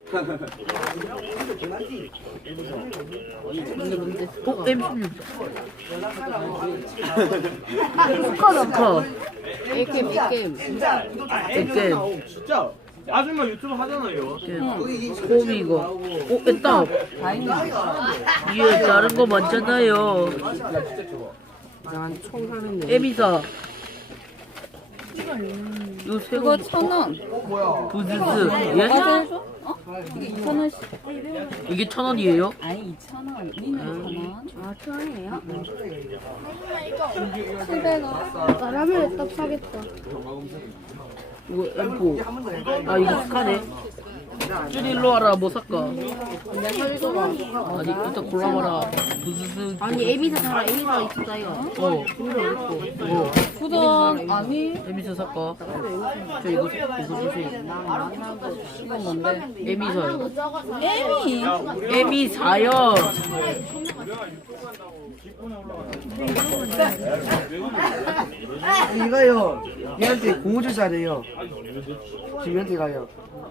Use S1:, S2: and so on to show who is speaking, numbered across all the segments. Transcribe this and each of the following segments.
S1: 뭔데?
S2: M16.
S1: 스커.
S2: A게임.
S1: 게임.
S3: 진짜 아줌마 유튜브 하잖아요.
S2: 홈이 이거. 뺐다. 위에 다른 거 많잖아요.
S1: 이상한 총 사는 애.
S2: 에비사. 요 새거
S4: 그거 1,000원.
S2: 부즈스. 예?
S4: 맞아 해줘? 어? 이게 2,000원씩.
S2: 이게 1,000원이에요?
S4: 아니 2,000원. 니는 1,000원.
S1: 아, 1,000원이에요?
S4: 700원.
S5: 라면에 떡 사겠다.
S2: 이거 M4. 아 이거 스카네. 쭈릴로 와라 뭐 살까? 아니 일단 골라봐라. 부즈스.
S5: 아니 에비사 사라. 에비사 있었다 이거.
S4: 구독 아니
S2: 에미사 살까? 저 이거 주세요.
S4: 이건 뭔데?
S2: 에미사요.
S4: 에미.
S2: 에미사요.
S1: 이거요. 얘한테 공을 잘해요. 지금한테 가요.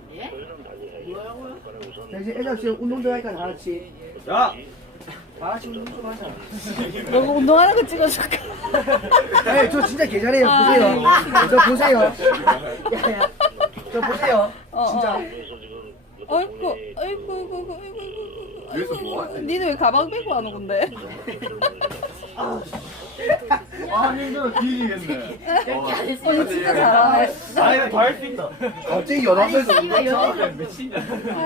S1: 자, 이제 애들 지금 운동 좀 할까, 다 같이.
S3: 야,
S1: 다 같이 운동 좀 하자.
S4: 너가 운동하는 거 찍어줄까?
S1: 네, 저 진짜 개 잘해요. 보세요. 저 보세요. 야. 저 보세요. 진짜.
S4: 아이고. 니는 왜 가방 빼고 안 오건데?
S3: 아 힘들어 뒤지겠네.
S4: 언니 진짜 잘하네.
S3: 아니 더할 수 있다.
S1: 갑자기 연합에서 운동
S3: 미친다.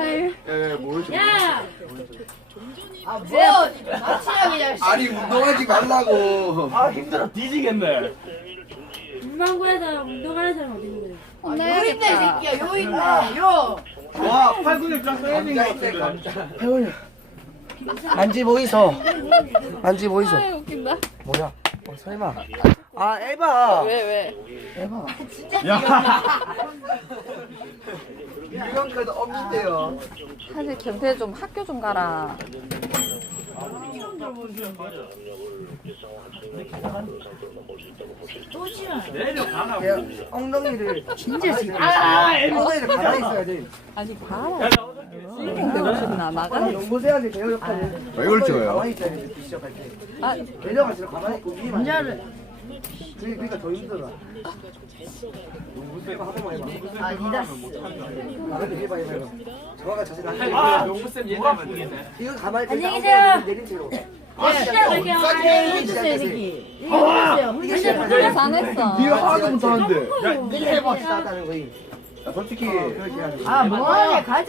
S5: 야. 아 뭐야? 마취형이야.
S1: 아니, 운동하지 말라고.
S3: 아 힘들어 뒤지겠네.
S5: 문방구에서 운동하는 사람 어디 있는 거야?
S4: 요 있다 이 새끼야.
S5: 요 있네. 요.
S3: 와 팔근육 쫙 써야 되는 것 같은데.
S1: 혜원이. 만지 보이소. 만지 보이소.
S4: 아이 웃긴다.
S1: 뭐야? 설마. 아, 에바.
S4: 왜?
S1: 에바.
S3: 야.
S1: 유형카드 없는데요.
S4: 사실 경태 좀 학교 좀 가라.
S3: 내려가라.
S1: 그냥 엉덩이를
S5: 진짜 싫어.
S1: 엉덩이를 가만히 있어야 돼.
S4: 아니 가라. 되고 싶나 나가?
S1: 연구생한테 배우 역할을 이걸 찍어요? 가만히 있어야 돼. 시작할 때.
S4: 아
S1: 내려가서 가만히 있고 위에만.
S5: 문자를.
S1: 그러니까 더 힘들어. 해봐, 한 번만 해봐.
S5: 아 니다.
S1: 나한테 해봐. 정확한 자세 나한테.
S3: 아 용부쌤 얘네 모르겠네.
S1: 이거 가만히 있고
S5: 안녕히 계세요.
S1: 내린 채로.
S5: 진짜 그렇게 하면 해주세요 이 새끼. 해주세요.
S1: 이게
S5: 진짜
S4: 그래 잘했어.
S3: 네가 하나도 못하는데. 야
S5: 근데
S1: 해봐. 따다는 거임.
S3: 솔직히
S1: 그렇게 해야 돼.
S5: 아 뭐하냐 가자.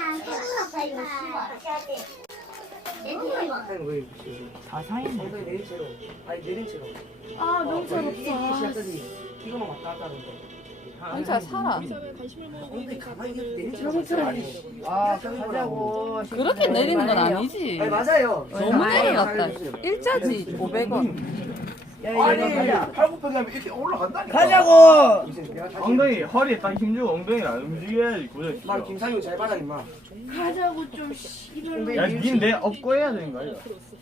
S1: 하는 거임.
S5: 다 상했네.
S1: 엉덩이 내린 채로. 아니 내린 채로.
S5: 아 명찰
S1: 이게
S5: 없어.
S1: 시작하더니 이거만 왔다 갔다 하는 거.
S4: 진짜 살아.
S1: 엉덩이 가만히 있는데 내린 채로.
S5: 명찰.
S1: 아,
S5: 가자고.
S4: 그렇게 내리는 건 아니지.
S1: 아니 맞아요.
S4: 너무 내려갔다. 일자지 500원.
S1: 아니
S3: 팔굽혀펴기 하면 이렇게 올라간다니까.
S5: 가자고.
S3: 엉덩이 허리에 딱 힘주고 엉덩이를 안 움직여야지
S1: 말
S3: 고정시켜.
S1: 김상용 잘 받아 임마.
S5: 가자고 좀 씨발.
S3: 야, 니내 업고 해야 되는 거 아니야?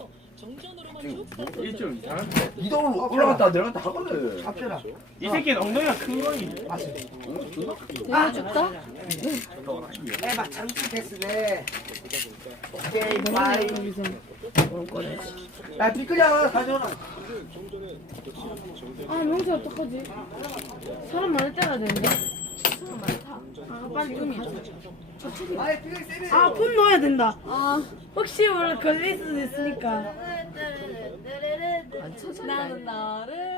S3: 일좀 이상한데.
S1: 이동으로
S3: 올라갔다 내려갔다 하거든.
S1: 잡혀라.
S3: 이 새끼는 엉덩이가 큰 거니.
S4: 대여줄까?
S1: 에바 참치 됐으네. 오케이 바이. 야 비끌려 가져라.
S5: 아 명찰 어떡하지? 사람 많을 때가 되는데. 아 빨리 좀 가자.
S1: 아이 비끌 세네.
S5: 아폰 넣어야 된다. 아 혹시 몰라 걸릴 수도 있으니까.
S4: 나는 너를